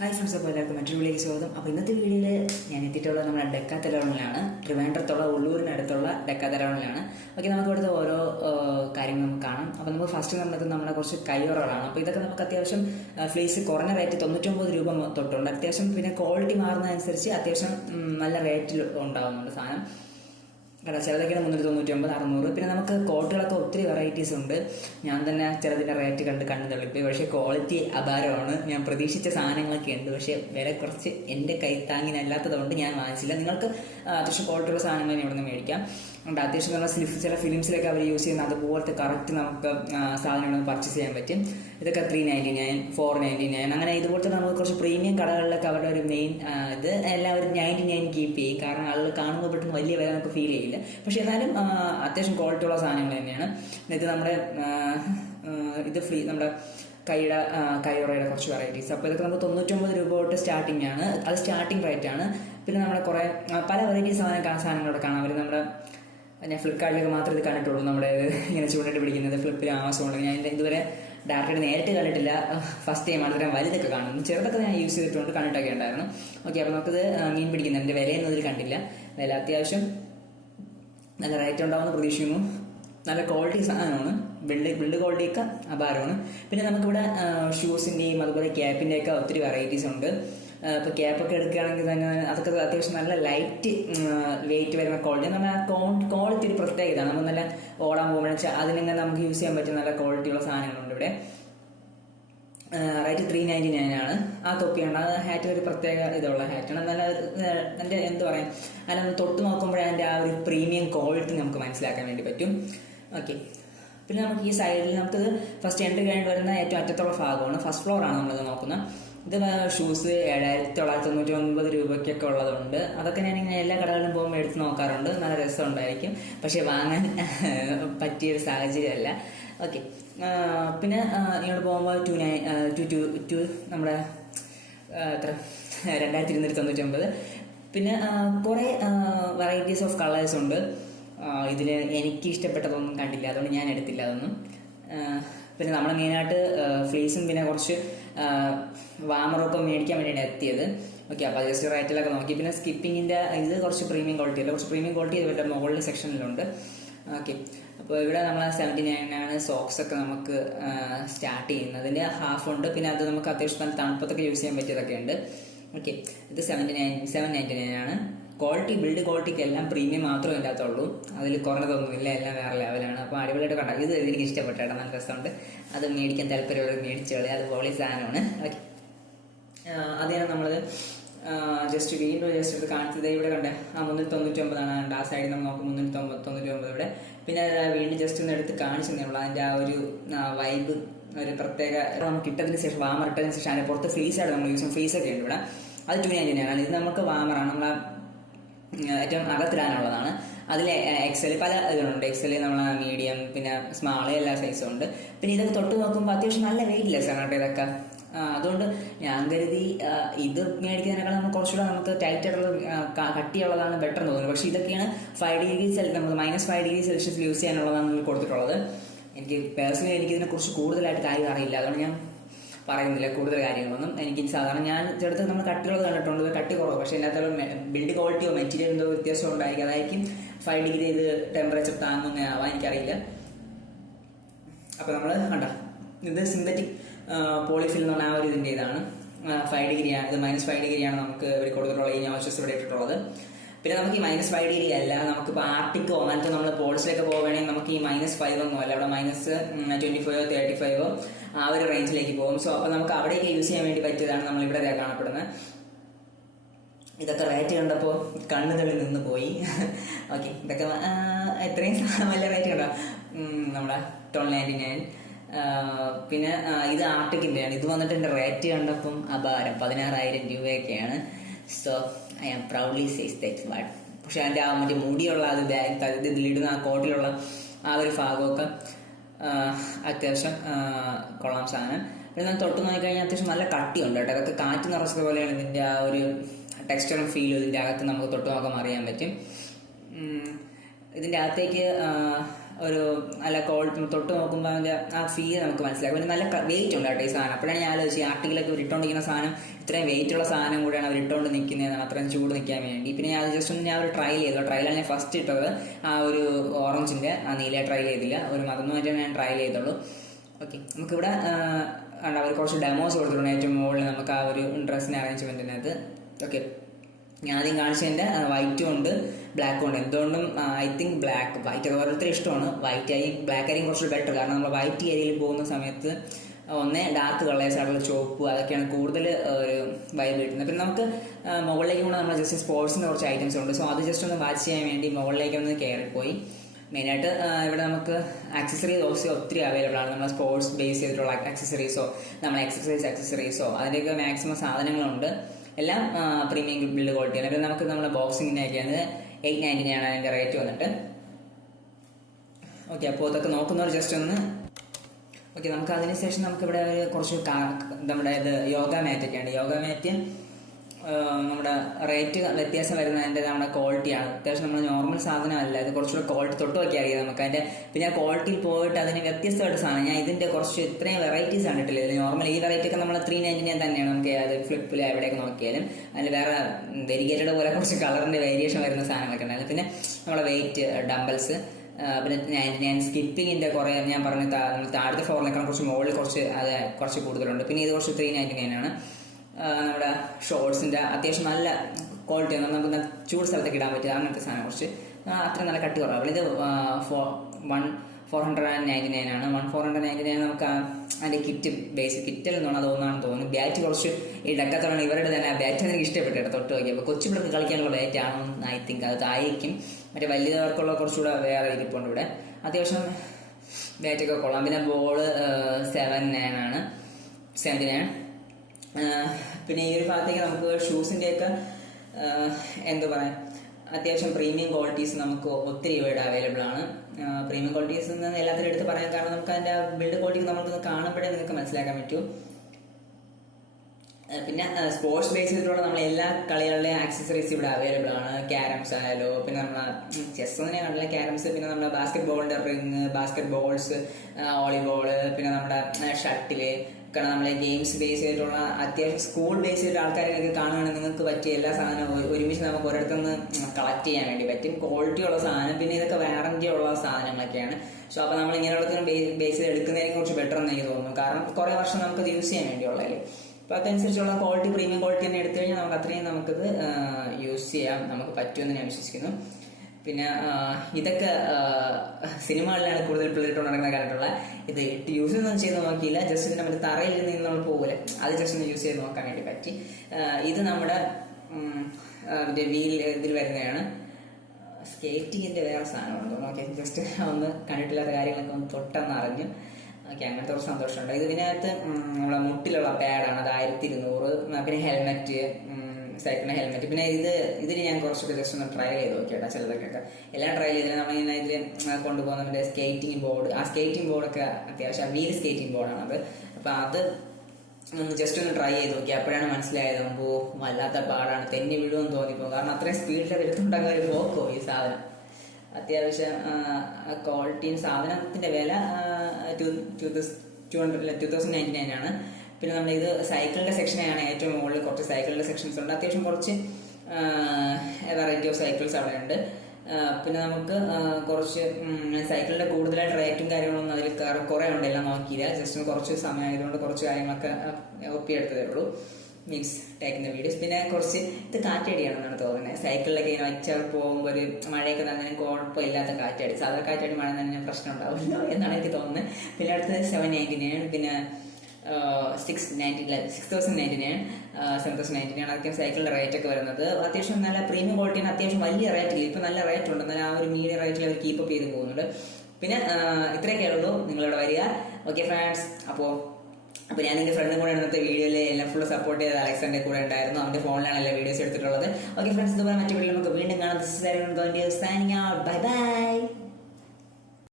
Hi friends, അപ്പോൾ എല്ലാവർക്കും മറ്റൊരു വീഡിയോയ്ക്ക് സ്വാഗതം. അപ്പോൾ ഇന്നത്തെ വീഡിയോയിൽ ഞാൻ എത്തിയിട്ടുള്ളത് നമ്മുടെ ഡെക്കാത്തലോണിലാണ്. ട്രിവാൻഡ്രത്തുള്ള ഉള്ളൂരിനടുത്തുള്ള ഡെക്കാത്തലോണിലാണ്. ഓക്കെ, നമുക്ക് ഇവിടുത്തെ ഓരോ കാര്യങ്ങൾ നമുക്ക് കാണാം. അപ്പോൾ നമുക്ക് ഫസ്റ്റ് നമ്മുടെ കുറച്ച് കയ്യോറകളാണ്. അപ്പോൾ ഇതൊക്കെ നമുക്ക് അത്യാവശ്യം ഫ്ലീസ് കുറഞ്ഞ റേറ്റ് 99 രൂപ തൊട്ടുണ്ട്. അത്യാവശ്യം പിന്നെ ക്വാളിറ്റി മാറുന്നതനുസരിച്ച് അത്യാവശ്യം നല്ല റേറ്റിൽ ഉണ്ടാകുന്നുണ്ട് സാധനം. കാരണം ചിലതൊക്കെയാണ് 399, 600. പിന്നെ നമുക്ക് കോട്ടുകളൊക്കെ ഒത്തിരി വെറൈറ്റീസ് ഉണ്ട്. ഞാൻ തന്നെ ചിലതിൻ്റെ റേറ്റ് കണ്ണ് തള്ളിപ്പോയി. പക്ഷേ ക്വാളിറ്റി അപാരമാണ്. ഞാൻ പ്രതീക്ഷിച്ച സാധനങ്ങളൊക്കെ ഉണ്ട്, പക്ഷേ വില കുറച്ച് എൻ്റെ കൈത്താങ്ങിനല്ലാത്തതുകൊണ്ട് ഞാൻ വാങ്ങിച്ചില്ല. നിങ്ങൾക്ക് അത്യാവശ്യം ക്വാളിറ്റിയുള്ള സാധനങ്ങൾ ഇവിടെ നിന്ന് മേടിക്കാം. ഉണ്ട് അത്യാവശ്യം നമ്മൾ ചില ഫിലിംസിലൊക്കെ അവർ യൂസ് ചെയ്യുന്ന അതുപോലത്തെ കറക്റ്റ് നമുക്ക് സാധനങ്ങൾ പർച്ചേസ് ചെയ്യാൻ പറ്റും. ഇതൊക്കെ 399, 499 അങ്ങനെ ഇതുപോലത്തെ നമുക്ക് കുറച്ച് പ്രീമിയം കടകളിലൊക്കെ അവരുടെ ഒരു മെയിൻ ഇത് എല്ലാവരും 99 കീപ്പ് ചെയ്യും. കാരണം ആളുകൾ കാണുമ്പോൾ പെട്ടെന്ന് വലിയ വില നമുക്ക് ഫീൽ ചെയ്യില്ല. പക്ഷെ എന്നാലും അത്യാവശ്യം ക്വാളിറ്റി ഉള്ള സാധനങ്ങൾ തന്നെയാണ്. ഇത് നമ്മുടെ ഇത് നമ്മുടെ കൈയോറയുടെ കുറച്ച് വെറൈറ്റീസ്. അപ്പോൾ ഇതൊക്കെ നമുക്ക് 99 രൂപ തൊട്ട് സ്റ്റാർട്ടിംഗ് ആണ്. അത് സ്റ്റാർട്ടിംഗ് റേറ്റ് ആണ്. പിന്നെ നമ്മുടെ കുറേ പല വെറൈറ്റീസ് സാധനങ്ങളോടെ കാണാം. അവർ നമ്മുടെ ഞാൻ ഫ്ലിപ്കാർട്ടിലൊക്കെ മാത്രമേ ഇത് കണ്ടിട്ടുള്ളൂ. നമ്മുടെ ഇങ്ങനെ ചൂണ്ടിട്ട് പിടിക്കുന്നത് ഫ്ലിപ്പിൽ, ആമസോണിൽ ഞാൻ ഇതുവരെ ഡയറക്റ്റായിട്ട് നേരിട്ട് കണ്ടിട്ടില്ല. ഫസ്റ്റ് ടൈം ആണ് വലുതൊക്കെ കാണുന്നു. ചെറുതൊക്കെ ഞാൻ യൂസ് ചെയ്തിട്ടുണ്ട്, കണ്ടിട്ടൊക്കെ ഉണ്ടായിരുന്നു. ഓക്കെ, അപ്പോൾ നമുക്കിത് മീൻ പിടിക്കുന്നതിൻ്റെ വിലയൊന്നും ഇതിൽ കണ്ടില്ല. വില അത്യാവശ്യം നല്ല റേറ്റ് ഉണ്ടാവുമെന്ന് പ്രതീക്ഷിക്കുന്നു. നല്ല ക്വാളിറ്റി സാധനമാണ്. ബിൽഡ് ക്വാളിറ്റിയൊക്കെ അപാരമാണ്. പിന്നെ നമുക്കിവിടെ ഷൂസിൻ്റെയും അതുപോലെ ക്യാപ്പിൻ്റെയൊക്കെ ഒത്തിരി വെറൈറ്റീസ് ഉണ്ട്. ഇപ്പോൾ ക്യാപ്പൊക്കെ എടുക്കുകയാണെങ്കിൽ തന്നെ അതൊക്കെ അത്യാവശ്യം നല്ല ലൈറ്റ് വെയിറ്റ് വരുന്ന ക്വാളിറ്റി. നമ്മൾ ആ ക്വാളിറ്റി ഒരു പ്രത്യേകതയാണ്. നമ്മൾ നല്ല ഓടാൻ പോകുമ്പോഴെന്ന് അതിനിങ്ങനെ നമുക്ക് യൂസ് ചെയ്യാൻ പറ്റുന്ന നല്ല ക്വാളിറ്റിയുള്ള സാധനങ്ങളുണ്ട് ഇവിടെ. റേറ്റ് 399 ആണ്. ആ തൊപ്പിയുണ്ട്. ആ ഹാറ്റ് ഒരു പ്രത്യേക ഇതുള്ള ഹാറ്റാണ്. നല്ല എൻ്റെ എന്താ പറയുക, അല്ല നമ്മൾ തൊട്ട് നോക്കുമ്പോഴേ അതിൻ്റെ ആ ഒരു പ്രീമിയം ക്വാളിറ്റി നമുക്ക് മനസ്സിലാക്കാൻ വേണ്ടി പറ്റും. ഓക്കെ, പിന്നെ നമുക്ക് ഈ സൈഡിൽ നമുക്കിത് ഫസ്റ്റ് എൻട്രി കഴിഞ്ഞിട്ട് വരുന്ന ഏറ്റവും അറ്റത്തുള്ള ഭാഗമാണ്. ഫസ്റ്റ് ഫ്ലോറാണ് നമ്മളിത് നോക്കുന്നത്. ഇത് ഷൂസ് 7999 രൂപയ്ക്കൊക്കെ ഉള്ളതുണ്ട്. അതൊക്കെ ഞാനിങ്ങനെ എല്ലാ കടകളിലും പോകുമ്പോൾ എടുത്ത് നോക്കാറുണ്ട്. നല്ല രസമുണ്ടായിരിക്കും, പക്ഷെ വാങ്ങാൻ പറ്റിയൊരു സാഹചര്യമല്ല. ഓക്കെ, പിന്നെ ഇങ്ങോട്ട് പോകുമ്പോൾ 2 നമ്മുടെ എത്ര 2299. പിന്നെ കുറേ വെറൈറ്റീസ് ഓഫ് കളേഴ്സ് ഉണ്ട്. ഇതിൽ എനിക്ക് ഇഷ്ടപ്പെട്ടതൊന്നും കണ്ടില്ല, അതുകൊണ്ട് ഞാൻ എടുത്തില്ല അതൊന്നും. പിന്നെ നമ്മൾ മെയിനായിട്ട് ഫ്ലീസും പിന്നെ കുറച്ച് വാമറൊക്കെ മേടിക്കാൻ വേണ്ടിയാണ് എത്തിയത്. ഓക്കെ, അപ്പോൾ അത് ജസ്റ്റ് റേറ്റിലൊക്കെ നോക്കി. പിന്നെ സ്കിപ്പിങ്ങിൻ്റെ ഇത് കുറച്ച് പ്രീമിയം ക്വാളിറ്റി അല്ല, കുറച്ച് പ്രീമിയം ക്വാളിറ്റി ഇവരുടെ മുകളിൽ സെക്ഷനിലുണ്ട്. ഓക്കെ, അപ്പോൾ ഇവിടെ നമ്മൾ 79 ആണ്. സോക്സ് ഒക്കെ നമുക്ക് സ്റ്റാർട്ട് ചെയ്യുന്നത് അതിൻ്റെ ഹാഫ് ഉണ്ട്. പിന്നെ അത് നമുക്ക് അത്യാവശ്യം നല്ല തണുപ്പത്തൊക്കെ യൂസ് ചെയ്യാൻ പറ്റിയതൊക്കെ ഉണ്ട്. ഓക്കെ, ഇത് 799 ആണ്. ബിൽഡ് ക്വാളിറ്റിക്ക് എല്ലാം പ്രീമിയം മാത്രമേ ഇല്ലാത്തുള്ളൂ. അതിൽ കുറഞ്ഞതൊന്നുമില്ല, എല്ലാം വേറെ ലെവലാണ്. അപ്പോൾ അടിപൊളിയായിട്ട് കണ്ടാൽ ഇത് എനിക്ക് ഇഷ്ടപ്പെട്ടു കേട്ടോ, നല്ല രസമുണ്ട്. അത് മേടിക്കാൻ താല്പര്യമുള്ള മേടിച്ചോളി, അത് പൊളി സാധനമാണ്. ഓക്കെ, അതാണ് നമ്മൾ ജസ്റ്റ് വീണ്ടും ജസ്റ്റ് കാണിച്ചത്. ഇവിടെ കണ്ടേ 399 ആണ്. ആ സൈഡിൽ നമ്മൾ നോക്കും 399 ഇവിടെ. പിന്നെ വീണ്ടും ജസ്റ്റ് ഒന്ന് എടുത്ത് കാണിച്ചെന്നുള്ളൂ. അതിൻ്റെ ആ ഒരു വൈബ് ഒരു പ്രത്യേക നമുക്ക് ഇട്ടതിന് ശേഷം വാമർ ഇട്ടതിന് ശേഷം അതിൻ്റെ പുറത്ത് ഫ്രീസായിട്ട് നമ്മൾ യൂസ് ചെയ്യുന്ന ഫ്രീസൊക്കെ ഉണ്ട് ഇവിടെ. അത് 299 ആണ്. ഇത് നമുക്ക് വാമറാണ്, നമ്മളെ ഏറ്റവും അകത്തിടാനുള്ളതാണ്. അതിൽ എക്സൽ പല ഇതുണ്ട്. എക്സൽ നമ്മളെ മീഡിയം പിന്നെ സ്മാൾ എല്ലാ സൈസും ഉണ്ട്. പിന്നെ ഇതൊക്കെ തൊട്ട് നോക്കുമ്പോൾ അത്യാവശ്യം നല്ല വെയിറ്റ് ലെസ് ആണ് കേട്ടോ ഇതൊക്കെ. അതുകൊണ്ട് ഞാൻ കരുതി ഇത് മേടിക്കുന്നതിനേക്കാൾ നമുക്ക് കുറച്ചുകൂടെ നമുക്ക് ടൈറ്റായിട്ടുള്ള കട്ടിയുള്ളതാണ് ബെറ്റർ എന്ന് തോന്നുന്നു. പക്ഷേ ഇതൊക്കെയാണ് 5 ഡിഗ്രി നമുക്ക് -5 ഡിഗ്രി സെൽഷ്യസ് യൂസ് ചെയ്യാനുള്ളതാണ് കൊടുത്തിട്ടുള്ളത്. എനിക്ക് പേഴ്സണലി എനിക്കിതിനെക്കുറിച്ച് കൂടുതലായിട്ട് കാര്യം അറിയില്ല, അതുകൊണ്ട് ഞാൻ പറയുന്നില്ല കൂടുതൽ കാര്യങ്ങളൊന്നും. എനിക്ക് സാധാരണ ഞാൻ ചിലത്ത് നമ്മൾ കട്ടിയുള്ളത് കണ്ടിട്ടുണ്ട്, കട്ടി കുറവ്. പക്ഷേ ഇതിനകത്തുള്ള ബിൽഡ് ക്വാളിറ്റിയോ മെറ്റീരിയൽ എന്തോ വ്യത്യാസം ഉണ്ടായിരിക്കും. അതായിരിക്കും 5 ഡിഗ്രി ഇത് ടെമ്പറേച്ചർ താങ്ങുന്നതാവാം, എനിക്കറിയില്ല. അപ്പോൾ നമ്മൾ കണ്ട ഇത് സിന്തറ്റിക് പോളിഫിൽ എന്ന് പറഞ്ഞാൽ ആ ഒരു ഇതിൻ്റെ ഇതാണ്. 5 ഡിഗ്രിയാണ് ഇത്. -5 ഡിഗ്രിയാണ് നമുക്ക് ഇവിടെ കൊടുത്തിട്ടുള്ളത്. ഈ നോച്ചസ് ഇവിടെ ഇട്ടിട്ടുള്ളത്. പിന്നെ നമുക്ക് ഈ -5 ഡിഗ്രി അല്ല, നമുക്കിപ്പോൾ ആർട്ടിക്കോ അങ്ങനത്തെ നമ്മൾ പോളിസിലൊക്കെ പോകുകയാണെങ്കിൽ നമുക്ക് ഈ -5 ഒന്നും അല്ല, അവിടെ -25 35 ആ ഒരു റേഞ്ചിലേക്ക് പോകും. സോ അപ്പോൾ നമുക്ക് അവിടേക്ക് യൂസ് ചെയ്യാൻ വേണ്ടി പറ്റിയതാണ് നമ്മളിവിടെ കാണപ്പെടുന്നത്. ഇതൊക്കെ റേറ്റ് കണ്ടപ്പോൾ കണ്ണ് തള്ളി നിന്ന് പോയി. ഓക്കെ, ഇതൊക്കെ എത്രയും വലിയ റേറ്റ് കണ്ടോ, നമ്മുടെ 1299. പിന്നെ ഇത് ആർട്ടിക്കിൻ്റെയാണ്. ഇത് വന്നിട്ട് എൻ്റെ റേറ്റ് കണ്ടപ്പം അപാരം 16,000 രൂപയൊക്കെയാണ്. So I am proudly says that what. പക്ഷെ അതിൻ്റെ ആ മറ്റേ മുടിയുള്ള അത് ഇതിലിടുന്ന ആ കോട്ടിലുള്ള ആ ഒരു ഭാഗമൊക്കെ അത്യാവശ്യം കൊള്ളാം സാധനം. പിന്നെ ഞാൻ തൊട്ട് നോക്കിക്കഴിഞ്ഞാൽ അത്യാവശ്യം നല്ല കട്ടിയുണ്ട് കേട്ടോ. അതൊക്കെ കാറ്റ് നിറച്ചത് പോലെയാണ് ഇതിൻ്റെ ആ ഒരു ടെക്സ്ചറും ഫീലും ഇതിൻ്റെ അകത്ത് നമുക്ക് തൊട്ട് നോക്കാൻ അറിയാൻ പറ്റും. ഇതിൻ്റെ അകത്തേക്ക് ഒരു നല്ല ക്വാളിറ്റി തൊട്ട് നോക്കുമ്പോൾ അതിൻ്റെ ആ ഫീൽ നമുക്ക് മനസ്സിലാക്കും. പിന്നെ നല്ല വെയിറ്റ് ഉണ്ട് കേട്ടോ ഈ സാധനം. അപ്പോഴാണ് ഞാൻ ആലോചിച്ചത് ആർട്ടിക്കിലൊക്കെ ഇട്ടുകൊണ്ടിരിക്കുന്ന സാധനം ഇത്രയും വെയിറ്റ് ഉള്ള സാധനം കൂടെയാണ് അവർ ഇട്ടുകൊണ്ട് നിൽക്കുന്നതെന്നാണ്, അത്രയും ചൂട് നിൽക്കാൻ വേണ്ടി. പിന്നെ ഞാൻ ജസ്റ്റ് ഒന്ന് ഞാൻ ഒരു ട്രയൽ ചെയ്തു. ട്രയലാണ് ഞാൻ ഫസ്റ്റ് ഇട്ടത് ആ ഒരു ഓറഞ്ചിൻ്റെ, ആ നീല ട്രയൽ ചെയ്തില്ല, ഒരു മറന്നുമായിട്ടാണ് ഞാൻ ട്രയൽ ചെയ്തുള്ളൂ. ഓക്കെ, നമുക്കിവിടെ അവർ കുറച്ച് ഡെമോസ് കൊടുത്തിട്ടുണ്ട് ഏറ്റവും മുകളിൽ നമുക്ക് ആ ഒരു ഡ്രസ്സിന് അറേഞ്ച്മെൻറ്റിനകത്ത്. ഓക്കെ, ഞാൻ ആദ്യം കാണിച്ചതിൻ്റെ വൈറ്റും ഉണ്ട് ബ്ലാക്കും ഉണ്ട്. എന്തുകൊണ്ടും ഐ തിങ്ക് വൈറ്റ് ഓരോരുത്തരും ഇഷ്ടമാണ്. ബ്ലാക്ക് ആയിരിക്കും കുറച്ച് ബെറ്റർ. കാരണം നമ്മൾ വൈറ്റ് ഏരിയയിൽ പോകുന്ന സമയത്ത് ഒന്ന് ഡാർക്ക് കളേഴ്സ് ആയിട്ടുള്ള ചുവപ്പ് അതൊക്കെയാണ് കൂടുതൽ ഒരു വൈബ് കിട്ടുന്നത്. പിന്നെ നമുക്ക് മുകളിലേക്ക് കൂടെ നമ്മൾ ജസ്റ്റ് സ്പോർട്സിൻ്റെ കുറച്ച് ഐറ്റംസ് ഉണ്ട്. സോ അത് ജസ്റ്റ് ഒന്ന് വാച്ച് ചെയ്യാൻ വേണ്ടി മുകളിലേക്ക് ഒന്ന് കയറിപ്പോയി. മെയിനായിട്ട് ഇവിടെ നമുക്ക് ആക്സസറീസ് ഒത്തിരി അവൈലബിൾ ആണ്. നമ്മൾ സ്പോർട്സ് ബേസ് ചെയ്തിട്ടുള്ള ആക്സസറീസോ നമ്മൾ ആക്സസറീസോ അതിൻ്റെയൊക്കെ മാക്സിമം സാധനങ്ങളുണ്ട്. എല്ലാം പ്രീമിയം ബിൽഡ് ക്വാളിറ്റിയാണ്. പിന്നെ നമുക്ക് നമ്മുടെ ബോക്സിങ്ങിനൊക്കെയാണ് 899 അതിൻ്റെ റേറ്റ് വന്നിട്ട്. ഓക്കെ, അപ്പോൾ ഇതൊക്കെ നോക്കുന്നവർ ജസ്റ്റ് ഒന്ന്. ഓക്കെ, നമുക്ക് അതിനുശേഷം നമുക്കിവിടെ കുറച്ച് നമ്മുടെ ഇത് യോഗ മാറ്റൊക്കെയാണ്. യോഗ മാറ്റ് നമ്മുടെ റേറ്റ് വ്യത്യാസം വരുന്നതിൻ്റെ നമ്മുടെ ക്വാളിറ്റിയാണ്. അത്യാവശ്യം നമ്മൾ നോർമൽ സാധനമല്ല, ഇത് കുറച്ചുകൂടെ ക്വാളിറ്റി തൊട്ട് നോക്കി അറിയാം നമുക്ക് അതിൻ്റെ. പിന്നെ ക്വാളിറ്റിയിൽ പോയിട്ട് അതിന് വ്യത്യസ്തമായിട്ട് സാധനം ഞാൻ ഇതിൻ്റെ കുറച്ച് ഇത്രയും വെറൈറ്റീസ് കണ്ടിട്ടില്ല. ഇത് നോർമൽ ഈ വെറൈറ്റി ഒക്കെ നമ്മൾ 399 തന്നെയാണ്. നമുക്ക് അത് ഫ്ലിപ്പിൽ എവിടെയൊക്കെ നോക്കിയാലും അതിൽ വേറെ വെരിഗേറ്റഡ് പോലെ കുറച്ച് കളറിൻ്റെ വേരിയേഷൻ വരുന്ന സാധനങ്ങളൊക്കെ ഉണ്ടായിരുന്നു. പിന്നെ നമ്മുടെ വെയിറ്റ് ഡംബൽസ്, പിന്നെ 99 സ്കിപ്പിങ്ങിൻ്റെ കുറേ ഞാൻ പറഞ്ഞ താഴത്തെ ഫ്ലോറിനേക്കാൾ കുറച്ച് മുകളിൽ കുറച്ച് കൂടുതലുണ്ട്. പിന്നെ ഇത് കുറച്ച് 399 ആണ്. നമ്മുടെ ഷോർട്സിൻ്റെ അത്യാവശ്യം നല്ല ക്വാളിറ്റി ആണ്, നമുക്ക് ചൂട് സ്ഥലത്തൊക്കെ ഇടാൻ പറ്റുക അങ്ങനത്തെ സാധനം. കുറച്ച് അത്ര നല്ല കട്ടി കുറവാണ്. ഇത് 499 ആണ്. 1499 നമുക്ക് അതിൻ്റെ കിറ്റ് ബേസിക് കിറ്റിൽ നിന്നാണ് തോന്നാണെന്ന് തോന്നുന്നു. ബാറ്റ് കുറച്ച് ഈ ഡക്കത്തോളം ഇവരുടെ തന്നെ ബാറ്റ് എനിക്ക് ഇഷ്ടപ്പെട്ടു തൊട്ട് നോക്കി. അപ്പോൾ കൊച്ചു പിള്ളേർക്ക് കളിക്കാനുള്ള ബാറ്റ് ആണോ ഐ തിങ്ക് അതായിരിക്കും. മറ്റേ വലിയവർക്കുള്ള കുറച്ചുകൂടെ വേറെ ഇരിപ്പുണ്ട് ഇവിടെ. അത്യാവശ്യം ബാറ്റൊക്കെ കൊള്ളാം. പിന്നെ ബോള് 79. പിന്നെ ഈ ഒരു ഭാഗത്തേക്ക് നമുക്ക് ഷൂസിൻ്റെയൊക്കെ എന്താ പറയുക അത്യാവശ്യം പ്രീമിയം ക്വാളിറ്റീസ് നമുക്ക് ഒത്തിരി ഇവിടെ അവൈലബിൾ ആണ്. പ്രീമിയം ക്വാളിറ്റീസ് എന്ന് എല്ലാത്തിനും എടുത്ത് പറയാൻ കാരണം നമുക്ക് അതിൻ്റെ ബിൽഡ് ക്വാളിറ്റി നമുക്ക് കാണുമ്പോഴേ നിങ്ങൾക്ക് മനസ്സിലാക്കാൻ പറ്റൂ. പിന്നെ സ്പോർട്സ് ബേസ് ചെയ്തിട്ടുള്ള നമ്മൾ എല്ലാ കളികളുടെയും ആക്സസറീസ് ഇവിടെ അവൈലബിൾ ആണ്. ക്യാരംസ് ആയാലോ, പിന്നെ നമ്മളെ ചെസ് തന്നെ കണ്ടില്ല ക്യാരംസ്, പിന്നെ നമ്മുടെ ബാസ്കറ്റ് ബോളിൻ്റെ റിങ്, ബാസ്കറ്റ് ബോൾസ്, വോളിബോള്, പിന്നെ നമ്മുടെ ഷട്ടില്, കാരണം നമ്മളെ ഗെയിംസ് ബേസ് ചെയ്തിട്ടുള്ള അത്യാവശ്യം സ്കൂൾ ബേസ് ചെയ്തിട്ട് ആൾക്കാരൊക്കെ കാണുകയാണെങ്കിൽ നിങ്ങൾക്ക് പറ്റിയ എല്ലാ സാധനവും ഒരുമിച്ച് നമുക്ക് ഒരിടത്തുനിന്ന് കളക്ട് ചെയ്യാൻ വേണ്ടി പറ്റും. ക്വാളിറ്റി ഉള്ള സാധനം, പിന്നെ ഇതൊക്കെ വാറന്റി ഉള്ള സാധനങ്ങളൊക്കെയാണ്. സോ അപ്പോൾ നമ്മൾ ഇങ്ങനെയുള്ളതിന് ബേസ് ചെയ്ത് എടുക്കുന്നതിനെ കുറിച്ച് ബെറ്റർ എന്ന് എനിക്ക് തോന്നുന്നു. കാരണം കുറേ വർഷം നമുക്കത് യൂസ് ചെയ്യാൻ വേണ്ടിയുള്ളതല്ലേ. അപ്പോൾ അതനുസരിച്ചുള്ള ക്വാളിറ്റി പ്രീമിയം ക്വാളിറ്റി തന്നെ എടുത്തു കഴിഞ്ഞാൽ നമുക്ക് അത്രയും നമുക്കത് യൂസ് ചെയ്യാൻ നമുക്ക് പറ്റുമെന്ന് ഞാൻ വിശ്വസിക്കുന്നു. പിന്നെ ഇതൊക്കെ സിനിമകളിലാണ് കൂടുതൽ പിള്ളേരിട്ട് നടക്കുന്ന കാലത്തുള്ള ഇത് യൂസ് ഒന്നും ചെയ്ത് നോക്കിയില്ല. ജസ്റ്റ് നമ്മുടെ തറയിൽ നിന്ന് നമ്മൾ പോകില്ല, അത് ജസ്റ്റ് ഒന്ന് യൂസ് ചെയ്ത് നോക്കാൻ വേണ്ടി പറ്റി. ഇത് നമ്മുടെ വീൽ ഇതിൽ വരുന്നതാണ്. സ്കേറ്റിങ്ങിൻ്റെ വേറെ സാധനമുണ്ട്. ഓക്കെ, ജസ്റ്റ് ഒന്ന് കണ്ടിട്ടില്ലാത്ത കാര്യങ്ങളൊക്കെ ഒന്ന് തൊട്ടെന്ന് അറിഞ്ഞു. ഓക്കെ, അങ്ങനത്തെ കുറച്ച് സന്തോഷമുണ്ട്. ഇതിനകത്ത് നമ്മളെ മുട്ടിലുള്ള പാഡാണ്, അത് 1200. പിന്നെ ഹെൽമെറ്റ്, സൈക്കിളിൻ്റെ ഹെൽമെറ്റ്. പിന്നെ ഇതിന് ഞാൻ കുറച്ചൊക്കെ ജസ്റ്റ് ഒന്ന് ട്രൈ ചെയ്ത് നോക്കിയാട്ടോ. ചിലതൊക്കെ എല്ലാം ട്രൈ ചെയ്തില്ല. നമ്മളിങ്ങനെ ഇതിൽ കൊണ്ടുപോകുന്ന നമ്മുടെ സ്കേറ്റിംഗ് ബോർഡ്, ആ സ്കേറ്റിംഗ് ബോർഡൊക്കെ അത്യാവശ്യം വീൽ സ്കേറ്റിംഗ് ബോർഡാണത്. അപ്പോൾ അത് ജസ്റ്റ് ഒന്ന് ട്രൈ ചെയ്ത് നോക്കി. അപ്പോഴാണ് മനസ്സിലായത് നമുക്ക് വല്ലാത്ത പാടാണ്, തെന്നി വീഴുമെന്ന് തോന്നിപ്പോകും. കാരണം അത്രയും സ്പീഡിൽ വരുന്നുണ്ടെങ്കിൽ ഒരു പോക്കോ ഈ സാധനം. അത്യാവശ്യം ക്വാളിറ്റിയും സാധനത്തിൻ്റെ വില 2099 ആണ്. പിന്നെ നമ്മൾ ഇത് സൈക്കിളിൻ്റെ സെക്ഷനാണ് ഏറ്റവും മുകളിൽ. കുറച്ച് സൈക്കിളിൻ്റെ സെക്ഷൻസ് ഉണ്ട്. അത്യാവശ്യം കുറച്ച് വെറൈറ്റി ഓഫ് സൈക്കിൾസ് അവിടെ ഉണ്ട്. പിന്നെ നമുക്ക് കുറച്ച് സൈക്കിളിൻ്റെ കൂടുതലായിട്ട് റേറ്റും കാര്യങ്ങളൊന്നും അതിൽ കുറേ ഉണ്ട്, എല്ലാം നോക്കിയില്ല. ജസ്റ്റ് കുറച്ച് സമയമായതുകൊണ്ട് കുറച്ച് കാര്യങ്ങളൊക്കെ ഒപ്പിയെടുത്തതേ ഉള്ളൂ. മീൻസ് ടേക്കുന്ന വീഡിയോസ്. പിന്നെ കുറച്ച് ഇത് കാറ്റടിയാണെന്നാണ് തോന്നുന്നത്. സൈക്കിളിലൊക്കെ ഇങ്ങനെ വെച്ചാൽ പോകുമ്പോൾ ഒരു മഴയൊക്കെ തന്നെ കുഴപ്പമില്ലാത്ത കാറ്റടി, സാധാരണ കാറ്റടി മഴ തന്നെ പ്രശ്നം ഉണ്ടാവില്ല എന്നാണ് എനിക്ക് തോന്നുന്നത്. പിന്നെ അടുത്തത് 799. പിന്നെ 6,099, 7,099 അതൊക്കെ സൈക്കിളിൻ്റെ റേറ്റ് ഒക്കെ വരുന്നത്. അത്യാവശ്യം നല്ല പ്രീമിയം ക്വാളിറ്റിയാണ്. അത്യാവശ്യം വലിയ റേറ്റില്ല, ഇപ്പം നല്ല റേറ്റ് ഉണ്ട്. എന്നാൽ ആ ഒരു മീഡിയം റേറ്റിൽ അവർ കീപ്പപ്പ് ചെയ്ത് പോകുന്നുണ്ട്. പിന്നെ ഇത്രയൊക്കെ ഉള്ളൂ. നിങ്ങളിവിടെ വരിക. ഓക്കെ ഫ്രണ്ട്സ്, അപ്പോൾ ഞാൻ എൻ്റെ ഫ്രണ്ടും കൂടെ ഇന്നത്തെ വീഡിയോയിൽ എല്ലാം ഫുള്ള് സപ്പോർട്ട് ചെയ്ത് അലക്സാൻ്റെ കൂടെ ഉണ്ടായിരുന്നു. അവൻ്റെ ഫോണിലാണ് എല്ലാ വീഡിയോസ് എടുത്തിട്ടുള്ളത്. ഓക്കെ ഫ്രണ്ട്സ്, ഇതുപോലെ മറ്റു വീഡിയോയിൽ നമുക്ക് വീണ്ടും കാണാം. This is Arun going to signing out. Bye bye.